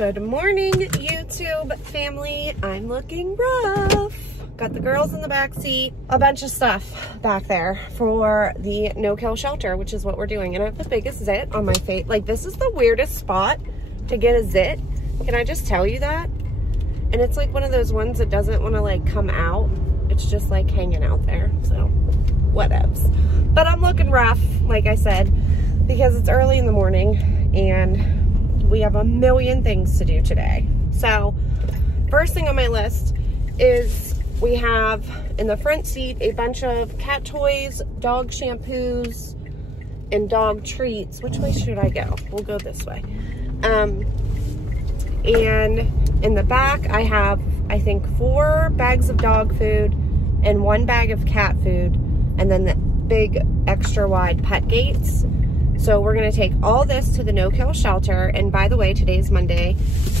Good morning, YouTube family. I'm looking rough. Got the girls in the back seat, a bunch of stuff back there for the no-kill shelter, which is what we're doing. And I have the biggest zit on my face. Like, this is the weirdest spot to get a zit. Can I just tell you that? And it's like one of those ones that doesn't want to like come out. It's just like hanging out there. So whatevs. But I'm looking rough, like I said, because it's early in the morning and we have a million things to do today. So first thing on my list is we have in the front seat a bunch of cat toys, dog shampoos, and dog treats. Which way should I go? We'll go this way. And in the back, I have, I think, 4 bags of dog food and 1 bag of cat food, and then the big extra wide pet gates. So we're gonna take all this to the no-kill shelter. And by the way, today's Monday,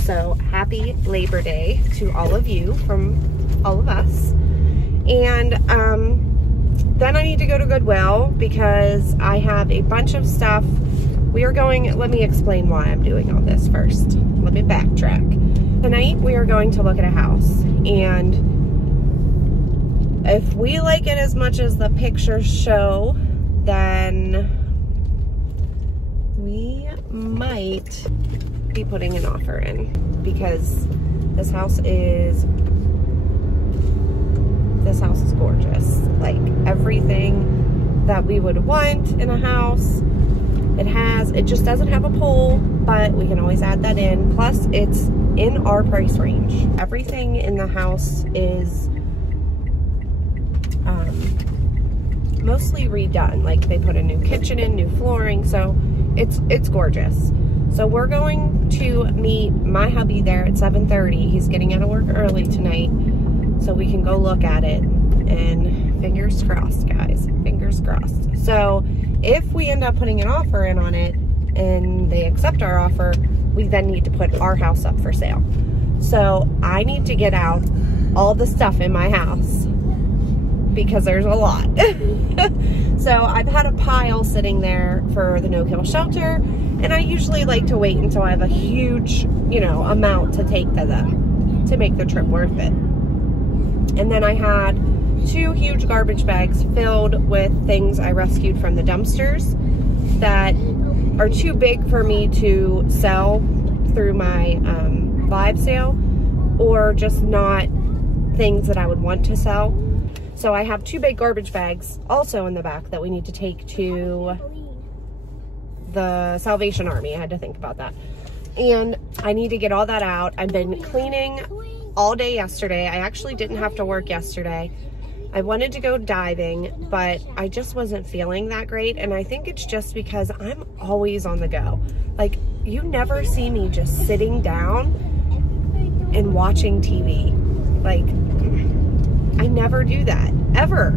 so happy Labor Day to all of you from all of us. And then I need to go to Goodwill because I have a bunch of stuff. We are going, let me explain why I'm doing all this first. Let me backtrack. Tonight we are going to look at a house, and if we like it as much as the pictures show, then we might be putting an offer in, because this house is gorgeous. Like everything that we would want in a house. It just doesn't have a pool, but we can always add that in. Plus it's in our price range. Everything in the house is mostly redone. Like they put a new kitchen in, new flooring, so it's gorgeous. So we're going to meet my hubby there at 7:30. He's getting out of work early tonight, so we can go look at it. And fingers crossed, guys, fingers crossed. So if we end up putting an offer in on it and they accept our offer, we then need to put our house up for sale. So I need to get out all the stuff in my house because there's a lot. So I've had a pile sitting there for the no-kill shelter, and I usually like to wait until I have a huge, you know, amount to take to them to make the trip worth it. And then I had 2 huge garbage bags filled with things I rescued from the dumpsters that are too big for me to sell through my live sale, or just not things that I would want to sell. So I have 2 big garbage bags also in the back that we need to take to the Salvation Army. I had to think about that. And I need to get all that out. I've been cleaning all day yesterday. I actually didn't have to work yesterday. I wanted to go diving, but I just wasn't feeling that great. And I think it's just because I'm always on the go. Like, you never see me just sitting down and watching TV. Like, I never do that, ever.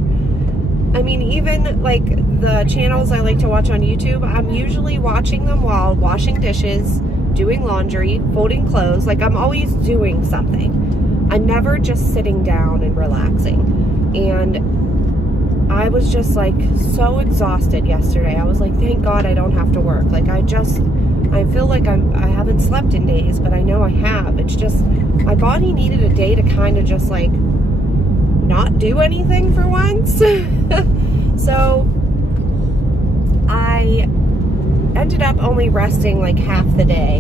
I mean, even like the channels I like to watch on YouTube, I'm usually watching them while washing dishes, doing laundry, folding clothes. Like, I'm always doing something. I'm never just sitting down and relaxing. And I was just like so exhausted yesterday. I was like, thank God I don't have to work. Like, I feel like I haven't slept in days, but I know I have. It's just, my body needed a day to kind of just like not do anything for once. So I ended up only resting like half the day.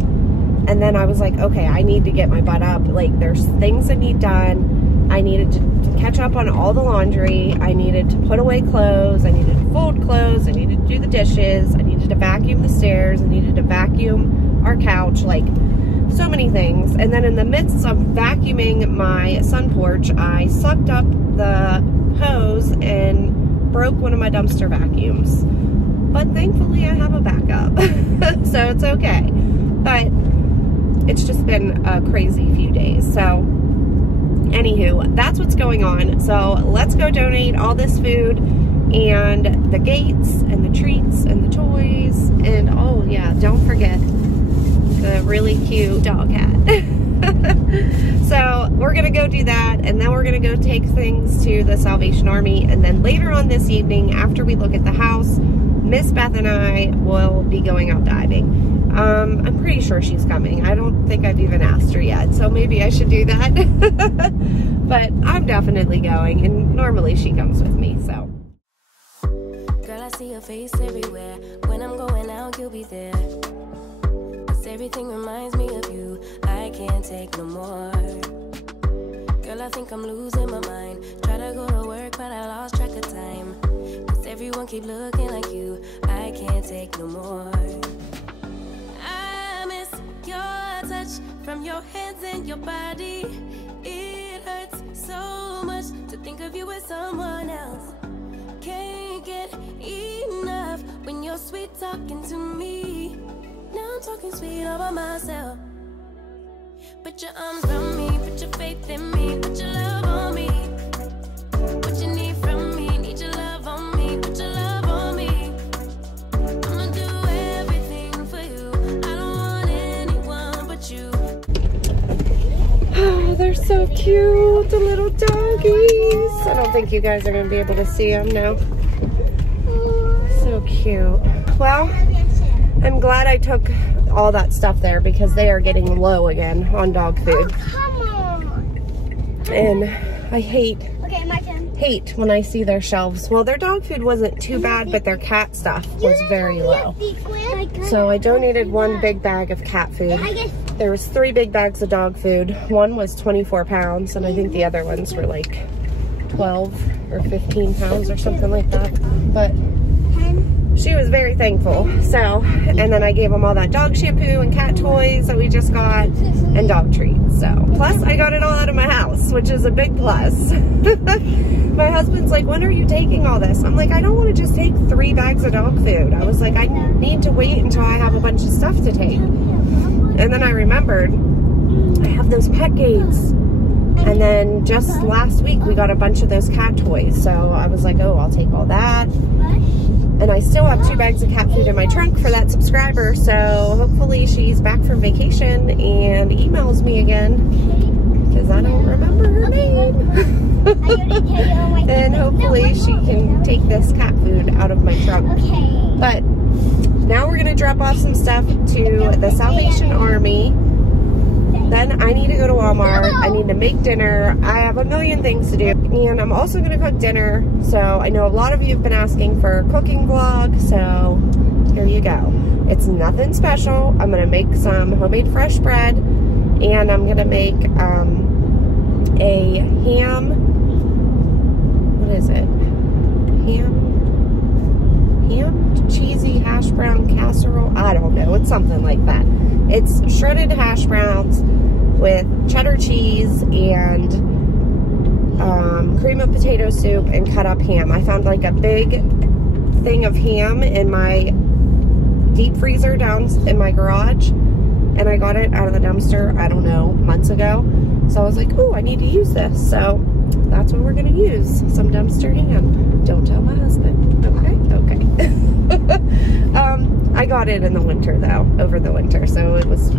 And then I was like, okay, I need to get my butt up. Like, there's things that need done. I needed to catch up on all the laundry. I needed to put away clothes. I needed to fold clothes. I needed to do the dishes. I needed to vacuum the stairs. I needed to vacuum our couch. Like, so many things. And then in the midst of vacuuming my sun porch, I sucked up the hose and broke one of my dumpster vacuums. But thankfully I have a backup. So it's okay. But it's just been a crazy few days. So anywho, that's what's going on. So let's go donate all this food and the gates and the treats and the toys. And oh yeah, don't forget the really cute dog hat. So we're gonna go do that, and then we're gonna go take things to the Salvation Army. And then later on this evening, after we look at the house, Miss Beth and I will be going out diving. I'm pretty sure she's coming. I don't think I've even asked her yet, so maybe I should do that. But I'm definitely going, and normally she comes with me, so. Girl, I see your face everywhere. When I'm going out, you'll be there. 'Cause everything reminds me of you. I can't take no more. Girl, I think I'm losing my mind. Try to go to work, but I lost track of time. 'Cause everyone keep looking like you. I can't take no more. I miss your touch from your hands and your body. It hurts so much to think of you as someone else. Can't get enough when you're sweet talking to me. Now I'm talking sweet all by myself. Put your arms around me, put your faith in me, put your love on me. What you need from me, need your love on me, put your love on me. I'ma do everything for you. I don't want anyone but you. Oh, they're so cute, the little doggies. I don't think you guys are gonna be able to see them now. So cute. Well, I'm glad I took all that stuff there because they are getting low again on dog food. Oh, come on. And I hate Okay, my turn. when I see their shelves. Well, their dog food wasn't too bad, but their cat stuff was very low. So I donated one big bag of cat food. There was 3 big bags of dog food. One was 24 pounds, and I think the other ones were like 12 or 15 pounds or something like that. But she was very thankful. So, and then I gave them all that dog shampoo and cat toys that we just got and dog treats. So, plus I got it all out of my house, which is a big plus. My husband's like, when are you taking all this? I'm like, I don't want to just take 3 bags of dog food. I was like, I need to wait until I have a bunch of stuff to take. And then I remembered I have those pet gates. And then just last week we got a bunch of those cat toys. So I was like, oh, I'll take all that. And I still have 2 bags of cat food in my trunk for that subscriber. So hopefully she's back from vacation and emails me again. Because I don't remember her name. And hopefully she can take this cat food out of my trunk. But now we're going to drop off some stuff to the Salvation Army. Then I need to go to Walmart. I need to make dinner. I have a million things to do. And I'm also going to cook dinner. So I know a lot of you have been asking for a cooking vlog. So here you go. It's nothing special. I'm going to make some homemade fresh bread. And I'm going to make a ham. What is it? Ham cheesy hash brown casserole. I don't know. It's something like that. It's shredded hash browns with cheddar cheese and cream of potato soup and cut up ham. I found like a big thing of ham in my deep freezer down in my garage, and I got it out of the dumpster, I don't know, months ago. So I was like, oh, I need to use this. So that's what we're gonna use, some dumpster ham. Don't tell my husband, okay? Okay. I got it in the winter though, over the winter, so it was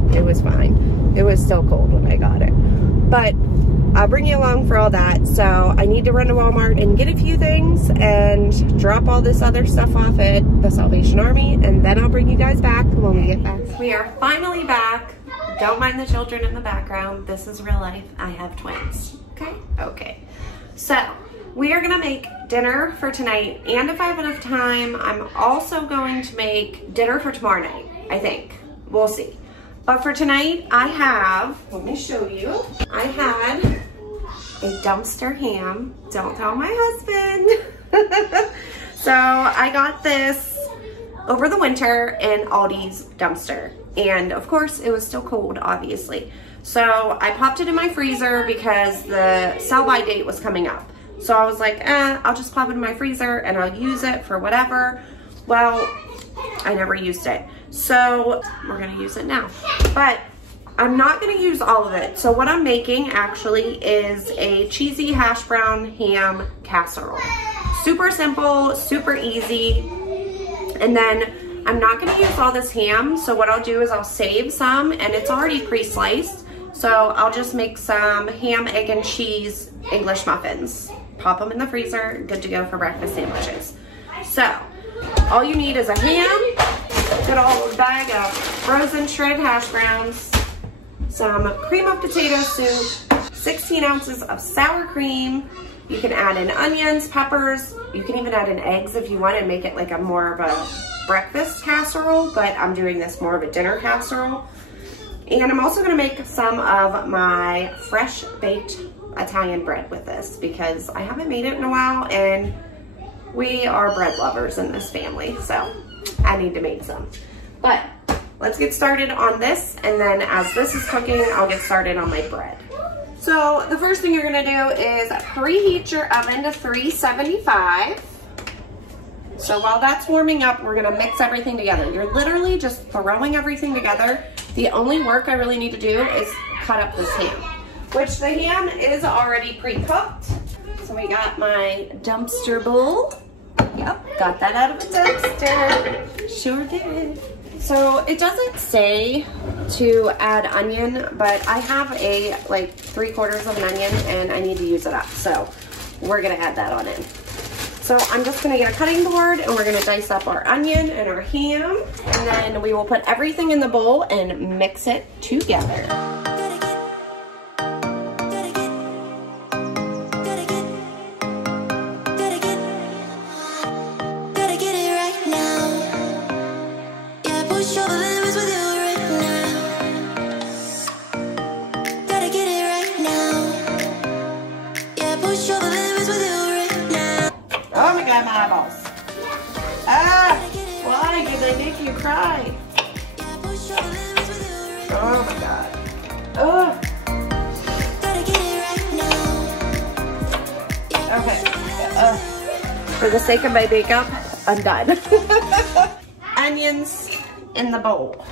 fine. It was still cold when I got it. But I'll bring you along for all that. So I need to run to Walmart and get a few things and drop all this other stuff off at the Salvation Army, and then I'll bring you guys back when we get back. We are finally back. Don't mind the children in the background. This is real life. I have twins. Okay? Okay. So we are gonna make dinner for tonight, and if I have enough time, I'm also going to make dinner for tomorrow night, I think. We'll see. But for tonight, I have, let me show you, I had a dumpster ham. Don't tell my husband. So I got this over the winter in Aldi's dumpster. And of course, it was still cold, obviously. So I popped it in my freezer because the sell-by date was coming up. So I was like, I'll just pop it in my freezer and I'll use it for whatever. Well, I never used it. So we're gonna use it now. But I'm not gonna use all of it. So what I'm making actually is a cheesy hash brown ham casserole. Super simple, super easy. And then I'm not gonna use all this ham. So what I'll do is I'll save some, and it's already pre-sliced. So I'll just make some ham, egg, and cheese English muffins. Pop them in the freezer, good to go for breakfast sandwiches. So all you need is a ham, Good old bag of frozen shredded hash browns, some cream of potato soup, 16 ounces of sour cream. You can add in onions, peppers. You can even add in eggs if you want and make it like a more of a breakfast casserole, but I'm doing this more of a dinner casserole. And I'm also gonna make some of my fresh baked Italian bread with this because I haven't made it in a while and we are bread lovers in this family, so I need to make some. But let's get started on this, and then as this is cooking, I'll get started on my bread. So the first thing you're gonna do is preheat your oven to 375. So while that's warming up, we're gonna mix everything together. You're literally just throwing everything together. The only work I really need to do is cut up this ham, which the ham is already pre-cooked. So we got my dumpster bowl. Yep, got that out of the dumpster. Sure did. So it doesn't say to add onion, but I have a like 3/4 of an onion and I need to use it up. So we're gonna add that on in. So I'm just gonna get a cutting board and we're gonna dice up our onion and our ham, and then we will put everything in the bowl and mix it together. My eyeballs. Ah! Why did they make you cry? Oh my god. Oh. Okay. For the sake of my makeup, I'm done. Onions in the bowl.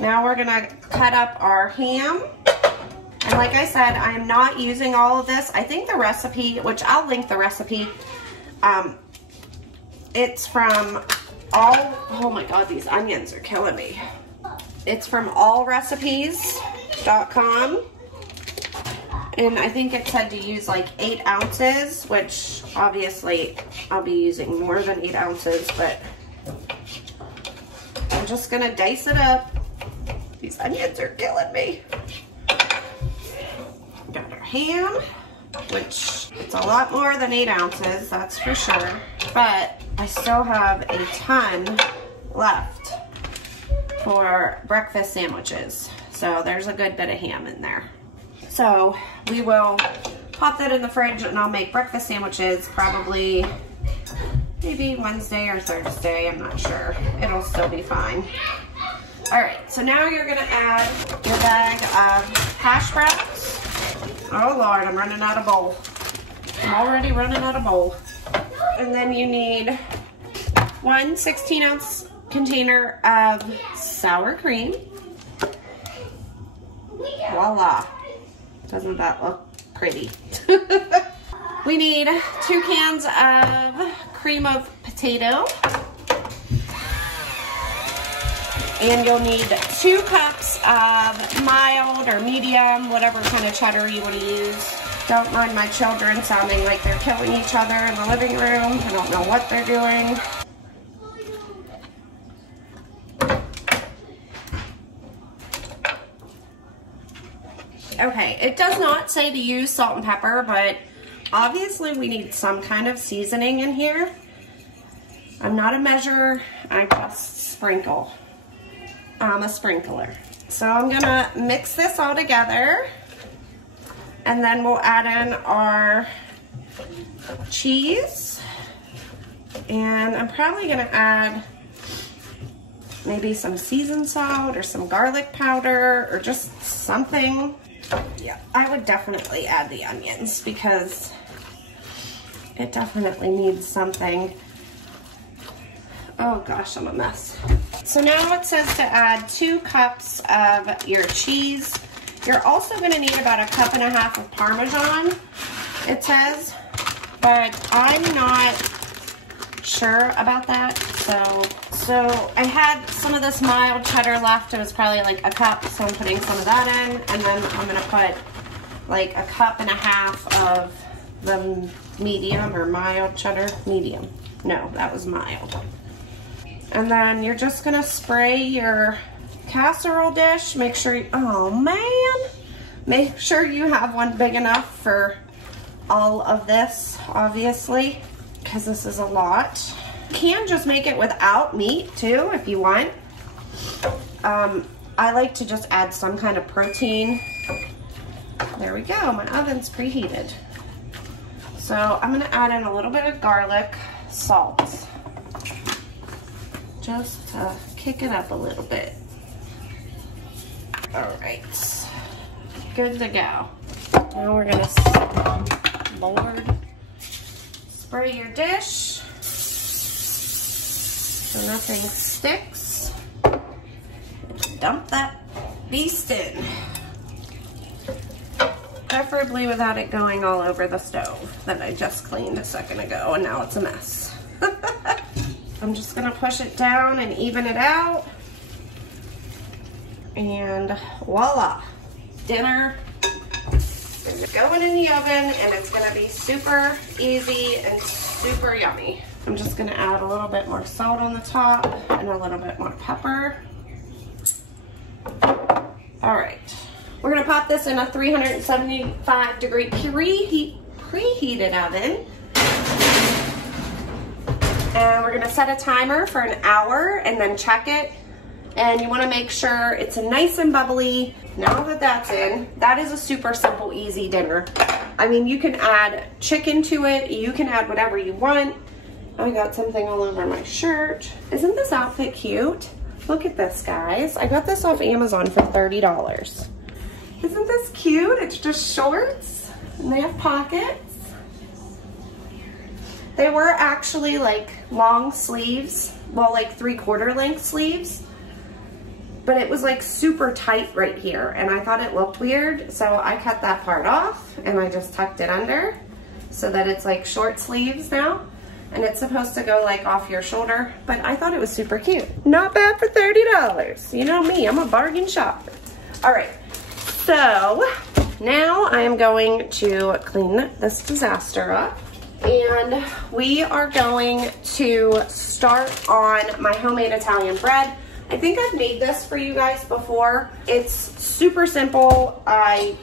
Now we're gonna cut up our ham. And like I said, I am not using all of this. I think the recipe, which I'll link the recipe, it's from oh my god, these onions are killing me. It's from allrecipes.com. And I think it said to use like 8 ounces, which obviously I'll be using more than 8 ounces, but I'm just gonna dice it up. These onions are killing me. Got our ham, which it's a lot more than 8 ounces, that's for sure. But I still have a ton left for breakfast sandwiches. So there's a good bit of ham in there. So we will pop that in the fridge and I'll make breakfast sandwiches probably maybe Wednesday or Thursday, I'm not sure. It'll still be fine. All right, so now you're gonna add your bag of hash browns. Oh Lord, I'm running out of bowl. I'm already running out of bowl. And then you need 1 16-ounce container of sour cream. Voila. Doesn't that look pretty? We need 2 cans of cream of potato. And you'll need 2 cups of mild or medium, whatever kind of cheddar you want to use. Don't mind my children sounding like they're killing each other in the living room. I don't know what they're doing. Okay, it does not say to use salt and pepper, but obviously we need some kind of seasoning in here. I'm not a measurer, I just sprinkle. I'm a sprinkler. So I'm gonna mix this all together and then we'll add in our cheese. And I'm probably gonna add maybe some seasoned salt or some garlic powder or just something. Yeah, I would definitely add the onions because it definitely needs something. Oh gosh, I'm a mess. So now it says to add 2 cups of your cheese. You're also gonna need about 1.5 cups of Parmesan, it says, but I'm not sure about that. So I had some of this mild cheddar left. It was probably like 1 cup, so I'm putting some of that in, and then I'm gonna put like 1.5 cups of the medium or mild cheddar. Medium. No, that was mild. And then you're just gonna spray your casserole dish. Make sure, oh man. Make sure you have one big enough for all of this, obviously, because this is a lot. You can just make it without meat too, if you want. I like to just add some kind of protein. There we go, my oven's preheated. So I'm gonna add in a little bit of garlic salt, just to kick it up a little bit. All right, good to go. Now we're gonna, spray your dish so nothing sticks. Dump that beast in. Preferably without it going all over the stove that I just cleaned a second ago, and now it's a mess. I'm just gonna push it down and even it out. And voila, dinner is going in the oven, and it's gonna be super easy and super yummy. I'm just gonna add a little bit more salt on the top and a little bit more pepper. All right, we're gonna pop this in a 375-degree preheated oven. And we're gonna set a timer for an hour and then check it. And you wanna make sure it's nice and bubbly. Now that that's in, that is a super simple, easy dinner. I mean, you can add chicken to it. You can add whatever you want. I got something all over my shirt. Isn't this outfit cute? Look at this, guys. I got this off Amazon for $30. Isn't this cute? It's just shorts and they have pockets. They were actually like long sleeves, well, like 3/4 length sleeves, but it was like super tight right here and I thought it looked weird. So I cut that part off and I just tucked it under so that it's like short sleeves now. And it's supposed to go like off your shoulder, but I thought it was super cute. Not bad for $30. You know me, I'm a bargain shopper. All right, so now I am going to clean this disaster up. And we are going to start on my homemade Italian bread. I think I've made this for you guys before. It's super simple. I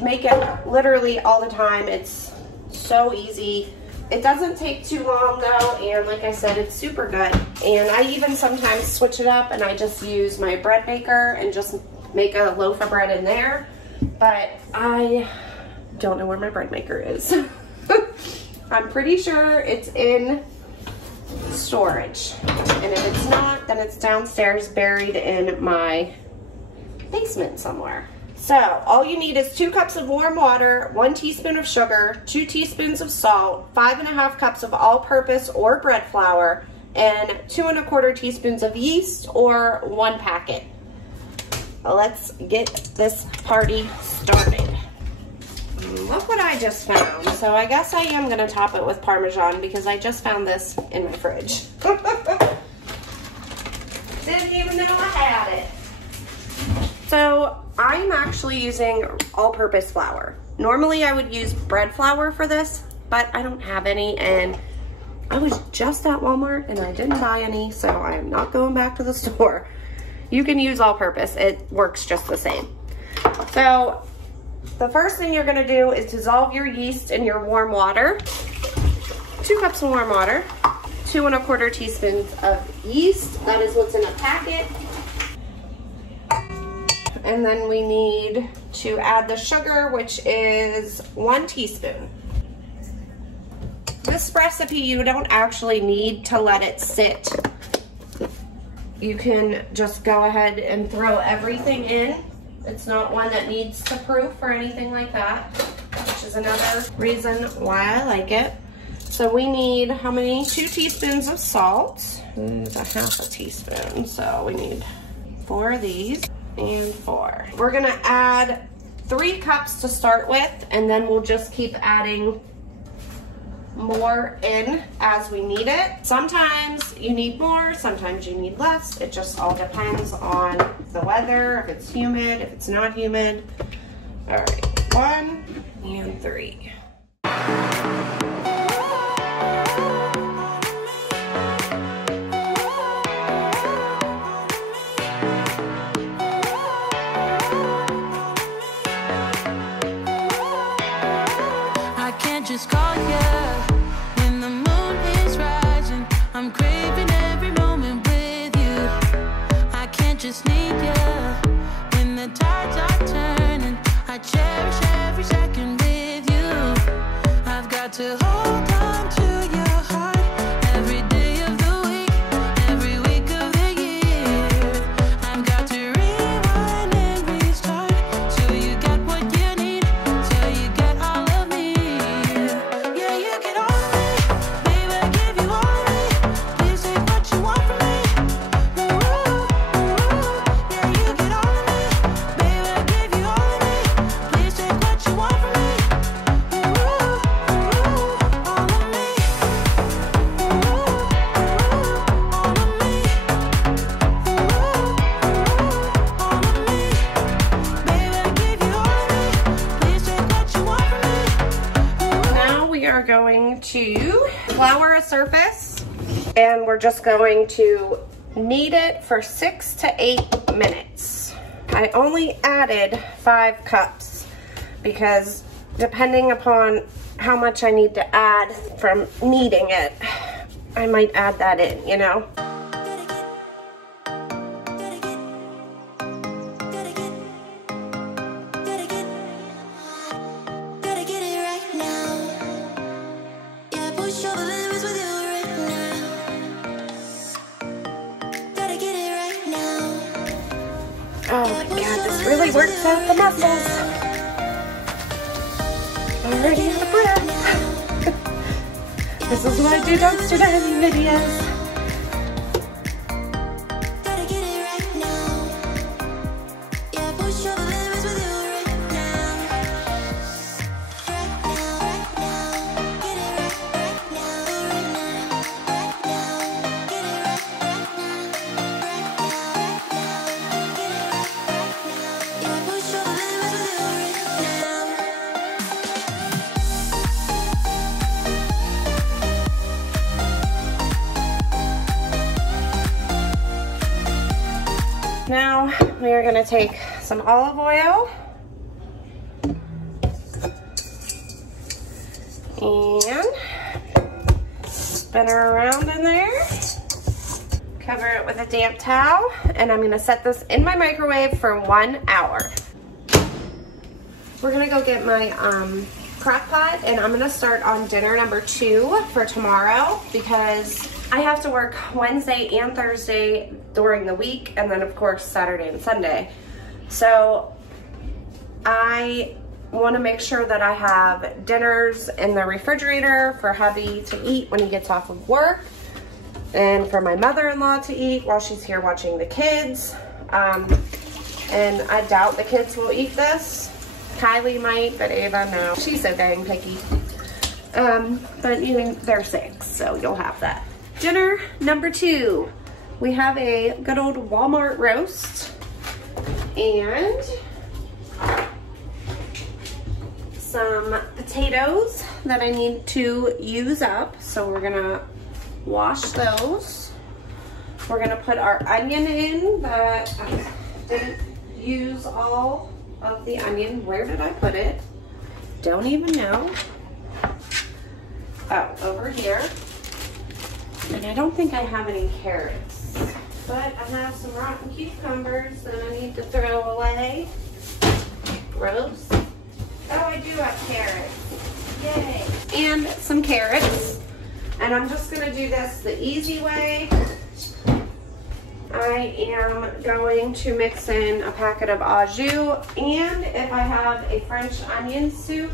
make it literally all the time. It's so easy. It doesn't take too long though, and like I said, it's super good. And I even sometimes switch it up and I just use my bread maker and just make a loaf of bread in there. But I don't know where my bread maker is. I'm pretty sure it's in storage. And if it's not, then it's downstairs buried in my basement somewhere. So all you need is 2 cups of warm water, 1 teaspoon of sugar, 2 teaspoons of salt, 5½ cups of all-purpose or bread flour, and 2 1/4 teaspoons of yeast or 1 packet. Let's get this party started. Look what I just found. So I guess I am gonna top it with Parmesan because I just found this in my fridge. Didn't even know I had it. So I'm actually using all-purpose flour. Normally I would use bread flour for this, but I don't have any, and I was just at Walmart and I didn't buy any, so I am not going back to the store. You can use all-purpose, it works just the same. So the first thing you're gonna do is dissolve your yeast in your warm water. 2 cups of warm water, 2 1/4 teaspoons of yeast. That is what's in a packet. And then we need to add the sugar, which is 1 teaspoon. This recipe, you don't actually need to let it sit. You can just go ahead and throw everything in. It's not one that needs to proof or anything like that, which is another reason why I like it. So we need, how many? 2 teaspoons of salt. It's a 1/2 teaspoon, so we need 4 of these. And 4. We're gonna add 3 cups to start with, and then we'll just keep adding more in as we need it. Sometimes you need more, sometimes you need less. It just all depends on the weather, if it's humid, if it's not humid. All right, 1 and 3. going to flour a surface, and we're just going to knead it for 6 to 8 minutes. I only added 5 cups because depending upon how much I need to add from kneading it, I might add that in, you know? Oh my God, this really works out the muscles. Already out of breath. This is why I do dumpster diving videos. Now we are going to take some olive oil and spin her around in there. Cover it with a damp towel, and I'm going to set this in my microwave for 1 hour. We're going to go get my crock pot, and I'm going to start on dinner number 2 for tomorrow because I have to work Wednesday and Thursday during the week, and then of course Saturday and Sunday. So I want to make sure that I have dinners in the refrigerator for hubby to eat when he gets off of work, and for my mother-in-law to eat while she's here watching the kids. And I doubt the kids will eat this. Kylie might, but Ava, no. She's so dang picky. But you know, they're 6, so you'll have that. Dinner number 2. We have a good old Walmart roast and some potatoes that I need to use up. So we're gonna wash those. We're gonna put our onion in that I didn't use all of the onion. Where did I put it? Don't even know. Oh, over here. And I don't think I have any carrots, but I have some rotten cucumbers that I need to throw away. Gross. Oh, I do have carrots. Yay. And some carrots. And I'm just gonna do this the easy way. I am going to mix in a packet of au jus, and if I have a French onion soup,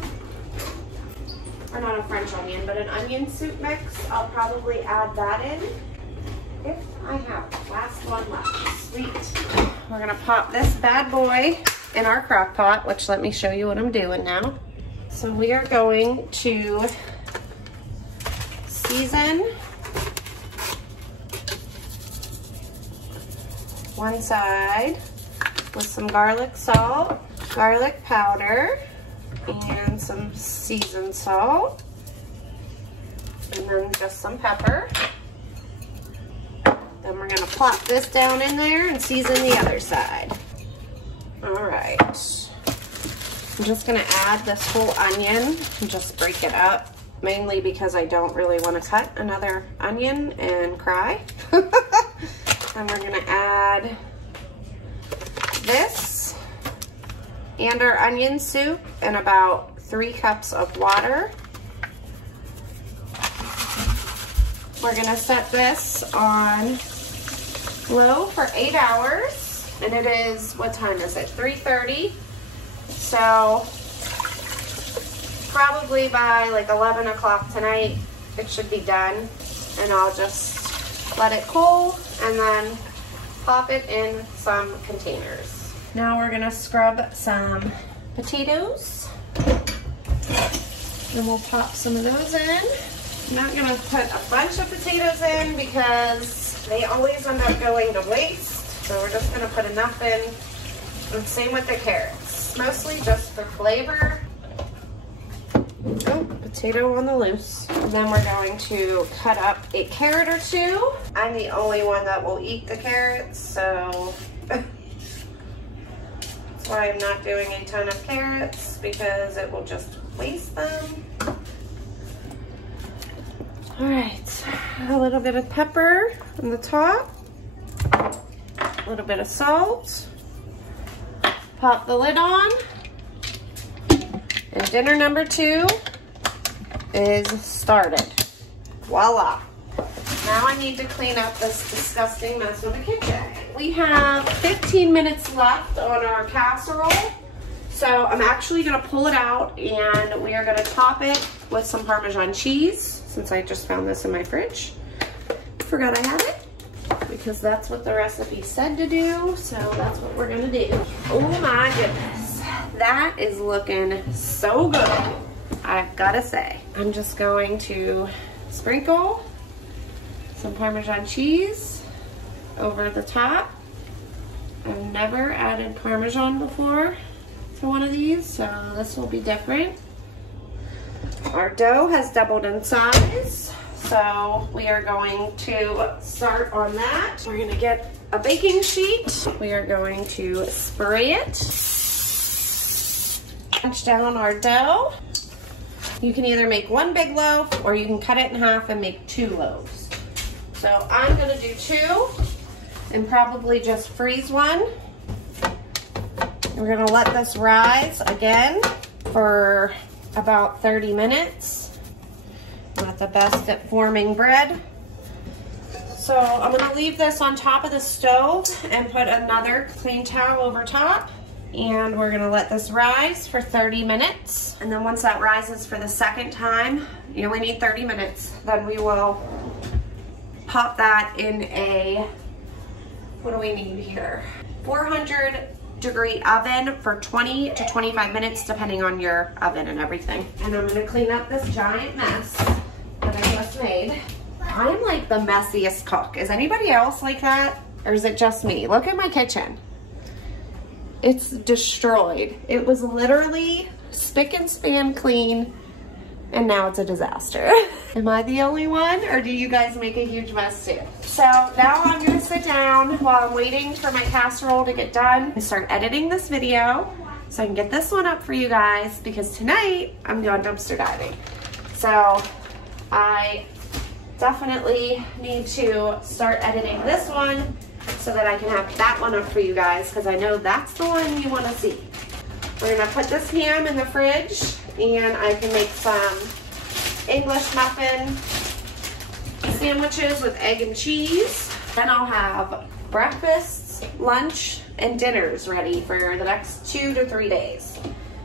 or not a French onion, but an onion soup mix, I'll probably add that in if I have the last one left. Sweet. We're gonna pop this bad boy in our crock pot, which let me show you what I'm doing now. So we are going to season one side with some garlic salt, garlic powder, and some seasoned salt, and then just some pepper. Then we're gonna plop this down in there and season the other side. All right, I'm just gonna add this whole onion and just break it up, mainly because I don't really want to cut another onion and cry. And we're gonna add this and our onion soup in about 3 cups of water. We're gonna set this on low for 8 hours, and it is, what time is it? 3:30. So probably by like 11 o'clock tonight, it should be done, and I'll just let it cool and then pop it in some containers. Now we're gonna scrub some potatoes, and we'll pop some of those in. I'm not gonna put a bunch of potatoes in because they always end up going to waste. So we're just gonna put enough in, and same with the carrots. Mostly just for flavor. Oh, potato on the loose. And then we're going to cut up a carrot or two. I'm the only one that will eat the carrots, so that's why I'm not doing a ton of carrots, because it will just waste them. All right, a little bit of pepper on the top, a little bit of salt. Pop the lid on. And dinner number 2 is started. Voila. Now I need to clean up this disgusting mess with the kitchen. We have 15 minutes left on our casserole. So I'm actually gonna pull it out and we are gonna top it with some Parmesan cheese, since I just found this in my fridge. Forgot I had it, because that's what the recipe said to do. So that's what we're gonna do. Oh my goodness. That is looking so good, I've gotta say. I'm just going to sprinkle some Parmesan cheese over the top. I've never added Parmesan before to one of these, so this will be different. Our dough has doubled in size, so we are going to start on that. We're gonna get a baking sheet. We are going to spray it. Punch down our dough. You can either make 1 big loaf or you can cut it in half and make 2 loaves. So I'm gonna do 2 and probably just freeze 1. We're gonna let this rise again for about 30 minutes. I'm not the best at forming bread. So I'm gonna leave this on top of the stove and put another clean towel over top. And we're gonna let this rise for 30 minutes. And then once that rises for the second time, you only need 30 minutes, then we will pop that in a, what do we need here? 400-degree oven for 20 to 25 minutes, depending on your oven and everything. And I'm gonna clean up this giant mess that I just made. I'm like the messiest cook. Is anybody else like that? Or is it just me? Look at my kitchen. It's destroyed. It was literally spick and span clean, and now it's a disaster. Am I the only one, or do you guys make a huge mess too? So now I'm gonna sit down while I'm waiting for my casserole to get done and start editing this video so I can get this one up for you guys, because tonight I'm going dumpster diving. So I definitely need to start editing this one so that I can have that one up for you guys, because I know that's the one you want to see. We're gonna put this ham in the fridge, and I can make some English muffin sandwiches with egg and cheese. Then I'll have breakfasts, lunch, and dinners ready for the next 2 to 3 days,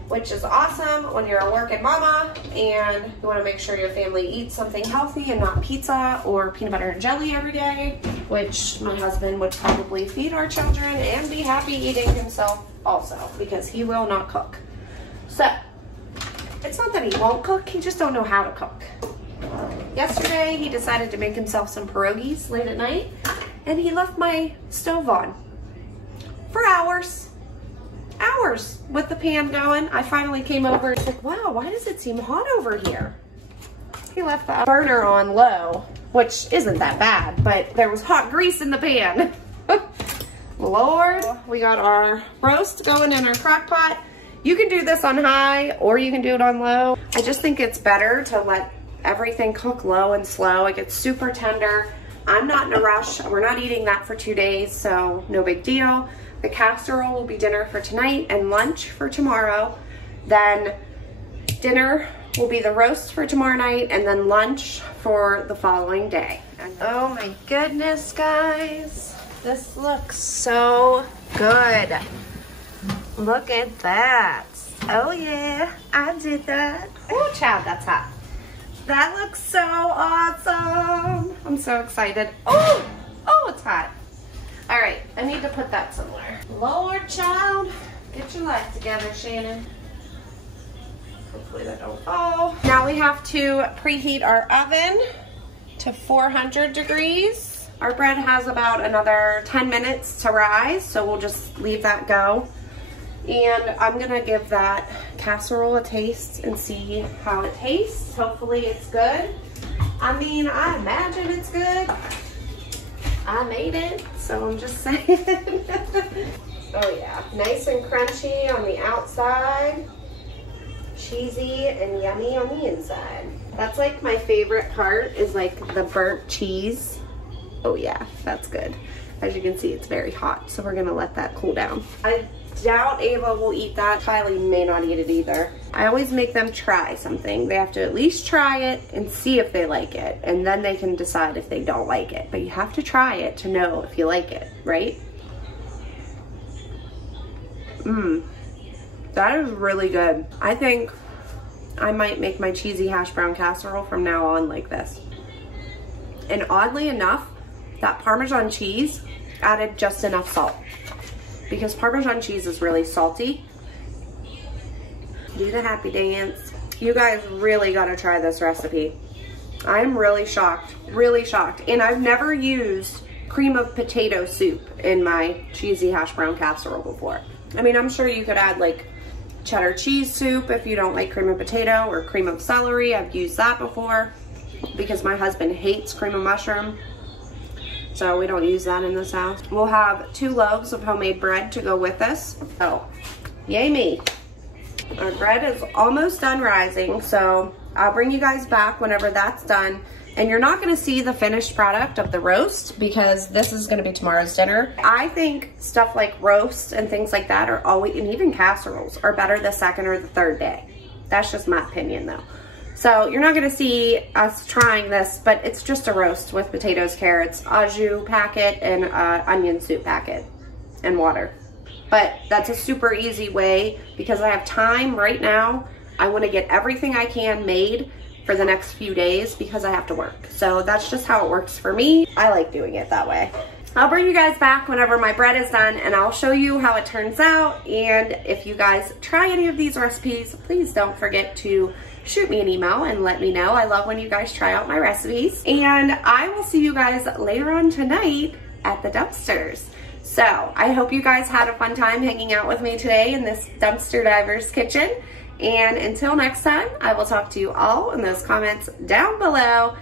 which is awesome when you're a working mama and you want to make sure your family eats something healthy and not pizza or peanut butter and jelly every day, which my husband would probably feed our children and be happy eating himself also, because he will not cook. So it's not that he won't cook, he just don't know how to cook. Yesterday he decided to make himself some pierogies late at night, and he left my stove on for hours with the pan going. I finally came over and like, wow, why does it seem hot over here? He left the burner on low, which isn't that bad, but there was hot grease in the pan. Lord, we got our roast going in our crock pot. You can do this on high or you can do it on low. I just think it's better to let everything cook low and slow. It gets super tender. I'm not in a rush. We're not eating that for 2 days, so no big deal. The casserole will be dinner for tonight and lunch for tomorrow. Then dinner will be the roast for tomorrow night, and then lunch for the following day. Oh my goodness, guys. This looks so good. Look at that. Oh yeah, I did that. Oh child, that's hot. That looks so awesome. I'm so excited. Oh, it's hot. All right, I need to put that somewhere. Lord, child, get your life together, Shannon. Hopefully that don't fall. Now we have to preheat our oven to 400 degrees. Our bread has about another 10 minutes to rise, so we'll just leave that go. And I'm gonna give that casserole a taste and see how it tastes. Hopefully it's good. I mean, I imagine it's good. I made it, so I'm just saying. Oh yeah, nice and crunchy on the outside, cheesy and yummy on the inside. That's like my favorite part, is like the burnt cheese. Oh yeah, that's good. As you can see, it's very hot, so we're gonna let that cool down. I doubt Ava will eat that. Kylie may not eat it either. I always make them try something. They have to at least try it and see if they like it, and then they can decide if they don't like it. But you have to try it to know if you like it, right? That is really good. I think I might make my cheesy hash brown casserole from now on like this. And oddly enough, that Parmesan cheese added just enough salt, because Parmesan cheese is really salty. Do the happy dance. You guys really gotta try this recipe. I'm really shocked, and I've never used cream of potato soup in my cheesy hash brown casserole before. I mean, I'm sure you could add like cheddar cheese soup if you don't like cream of potato, or cream of celery. I've used that before because my husband hates cream of mushroom, so we don't use that in this house. We'll have 2 loaves of homemade bread to go with this. So, yay me. Our bread is almost done rising, so I'll bring you guys back whenever that's done. And you're not gonna see the finished product of the roast, because this is gonna be tomorrow's dinner. I think stuff like roasts and things like that are always, and even casseroles, are better the 2nd or the 3rd day. That's just my opinion though. So you're not gonna see us trying this, but it's just a roast with potatoes, carrots, au jus packet, and onion soup packet, and water. But that's a super easy way, because I have time right now. I wanna get everything I can made for the next few days because I have to work. So that's just how it works for me. I like doing it that way. I'll bring you guys back whenever my bread is done, and I'll show you how it turns out. And if you guys try any of these recipes, please don't forget to shoot me an email and let me know. I love when you guys try out my recipes. And I will see you guys later on tonight at the dumpsters. So I hope you guys had a fun time hanging out with me today in this dumpster diver's kitchen. And until next time, I will talk to you all in those comments down below.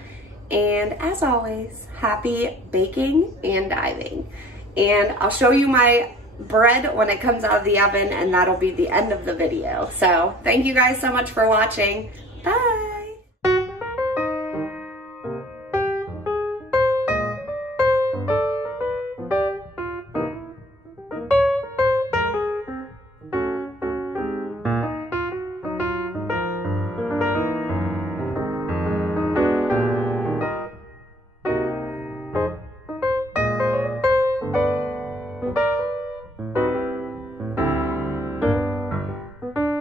And as always, happy baking and diving. And I'll show you my bread when it comes out of the oven, and that'll be the end of the video. So thank you guys so much for watching. Bye.